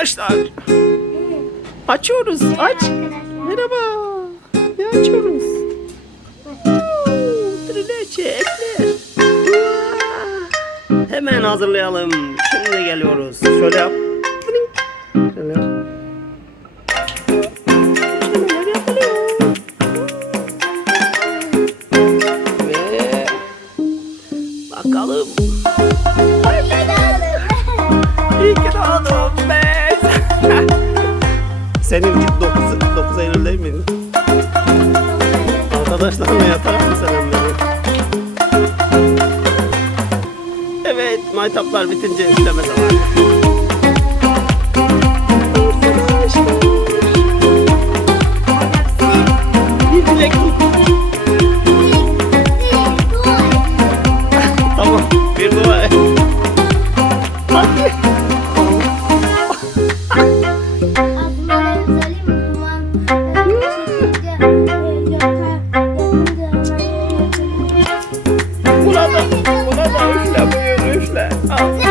Arkadaşlar açıyoruz aç. Merhaba. Ne açıyoruz? Trileçe ekler. Hemen hazırlayalım. Şimdi geliyoruz. Şöyle yap. Tring. Şöyle yap. Ve bakalım. İyi ki be. Senin 9, 9 Eylül değil miydi? Arkadaşlarına yatar mısın beni? Evet, maytaplar bitince üfleme zamanı. Tamam, bir dua. Hadi. Oh.